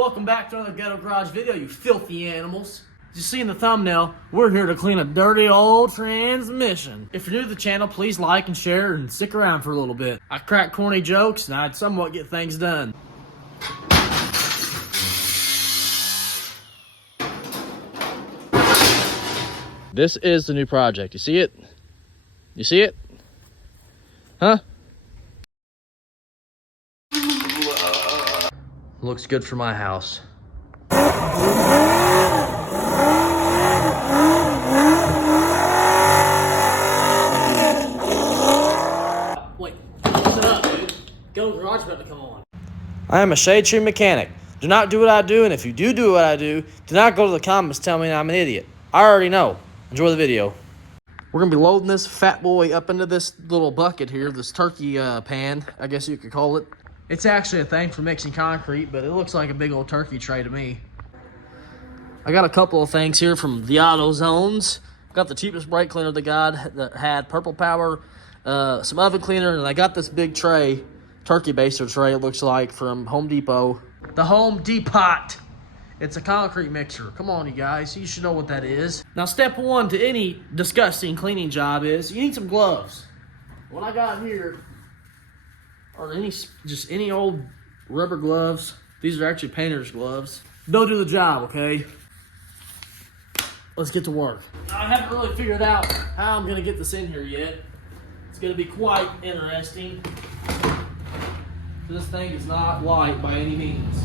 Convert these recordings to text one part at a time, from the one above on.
Welcome back to another Ghetto Garage video, you filthy animals. As you see in the thumbnail, we're here to clean a dirty old transmission. If you're new to the channel, please like and share and stick around for a little bit. I crack corny jokes and I'd somewhat get things done. This is the new project. You see it? You see it? Huh? Looks good for my house. Wait, what's it up, dude? Ghetto Garage about to come on. I am a shade tree mechanic. Do not do what I do, and if you do what I do not go to the comments telling me I'm an idiot. I already know. Enjoy the video. We're gonna be loading this fat boy up into this little bucket here, this turkey pan, I guess you could call it. It's actually a thing for mixing concrete, but it looks like a big old turkey tray to me. I got a couple of things here from the AutoZones. Got the cheapest brake cleaner they got that had purple power, some oven cleaner, and I got this big tray, turkey baster tray it looks like, from Home Depot. The Home Depot. It's a concrete mixer. Come on, you guys. You should know what that is. Now, step one to any disgusting cleaning job is you need some gloves. What I got here are just any old rubber gloves. These are actually painter's gloves. They'll do the job, okay? Let's get to work. I haven't really figured out how I'm gonna get this in here yet. It's gonna be quite interesting. This thing is not light by any means.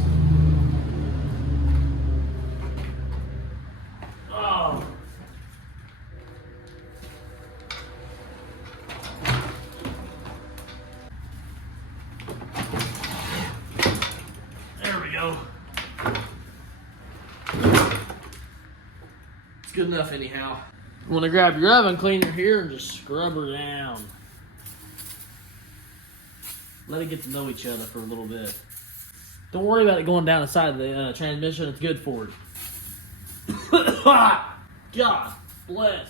Oh. There we go. It's good enough anyhow. You want to grab your oven cleaner here and just scrub her down. Let it get to know each other for a little bit. Don't worry about it going down the side of the transmission. It's good for it. God bless.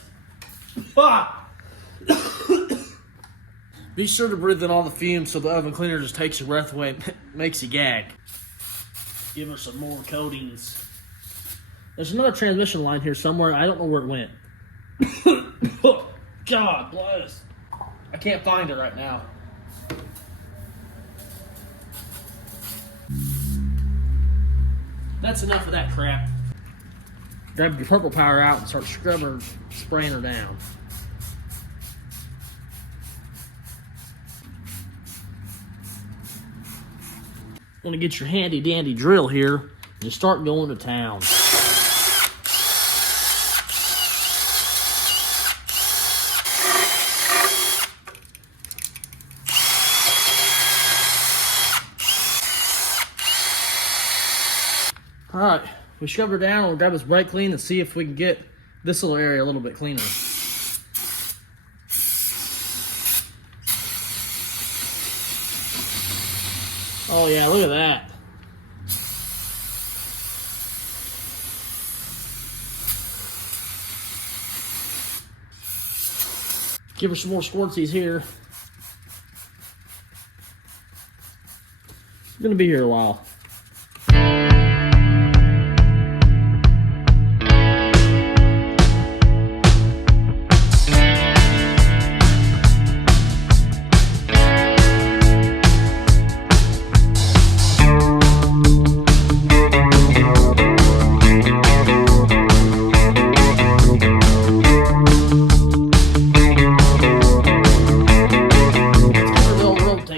Be sure to breathe in all the fumes so the oven cleaner just takes your breath away and makes you gag. Give her some more coatings. There's another transmission line here somewhere. I don't know where it went. God bless. I can't find it right now. That's enough of that crap. Grab your purple power out and start scrubbing her, spraying her down. Want to get your handy dandy drill here and start going to town. All right. We shove her down, we'll grab this brake clean and see if we can get this little area a little bit cleaner. Oh yeah, look at that. Give her some more squirtsies here. It's gonna be here a while.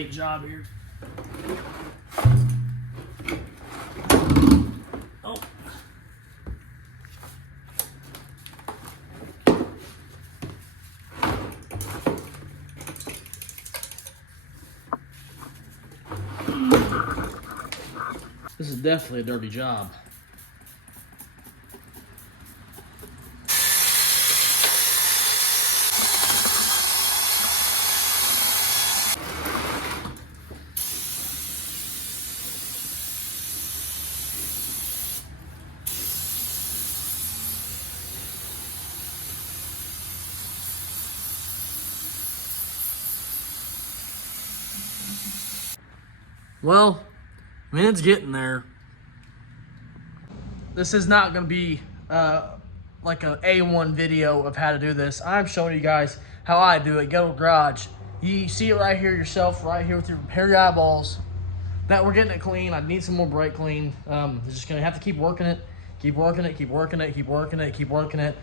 Job here. Oh. This is definitely a dirty job. Well, I mean, it's getting there. this is not going to be like a A1 video of how to do this. I'm showing you guys how I do it. Ghetto Garage. You see it right here yourself, right here with your pair of eyeballs. That we're getting it clean. I need some more brake clean. Just gonna have to keep working it, keep working it, keep working it, keep working it, keep working it,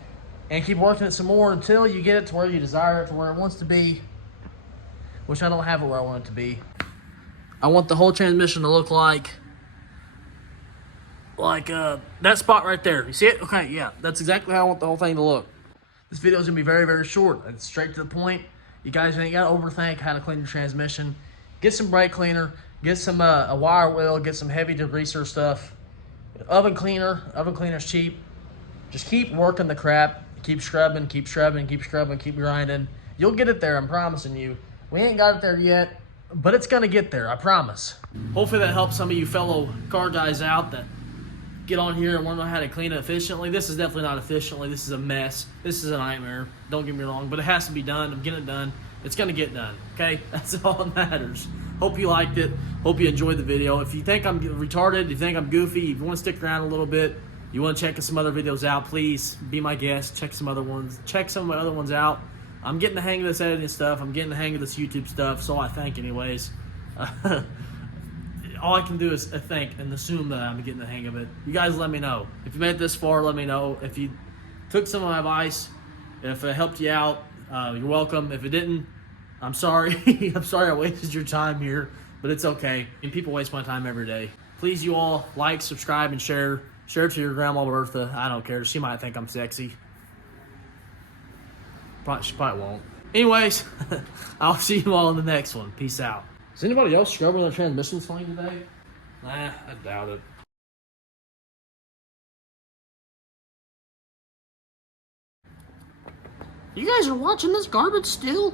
and keep working it some more until you get it to where you desire it, to where it wants to be. Which I don't have it where I want it to be. I want the whole transmission to look like that spot right there. You see it? Okay, yeah, that's exactly how I want the whole thing to look. This video is gonna be very, very short. It's straight to the point. You guys ain't gotta overthink how to clean your transmission. Get some brake cleaner. Get some a wire wheel, get some heavy degreaser stuff. Oven cleaner's cheap. Just keep working the crap. Keep scrubbing, keep scrubbing, keep scrubbing, keep grinding. You'll get it there, I'm promising you. We ain't got it there yet, but it's gonna get there, I promise. Hopefully that helps some of you fellow car guys out that get on here and want to know how to clean it efficiently. This is definitely not efficiently. This is a mess. This is a nightmare. Don't get me wrong, but it has to be done. I'm getting it done. It's gonna get done, okay? That's all that matters. Hope you liked it. Hope you enjoyed the video. If you think I'm retarded, you think I'm goofy, if you want to stick around a little bit, you want to check some other videos out, please be my guest. Check some other ones. Check some of my other ones out. I'm getting the hang of this editing stuff. I'm getting the hang of this YouTube stuff, so I think anyways. All I can do is think and assume that I'm getting the hang of it. You guys let me know. If you made it this far, let me know. If you took some of my advice, if it helped you out, you're welcome. If it didn't, I'm sorry. I'm sorry I wasted your time here, but it's okay. And people waste my time every day. Please, you all, like, subscribe, and share. Share it to your grandma Bertha. I don't care. She might think I'm sexy. She probably won't. Anyways, I'll see you all in the next one. Peace out. Is anybody else scrubbing their transmissions clean today? Nah, I doubt it. You guys are watching this garbage still?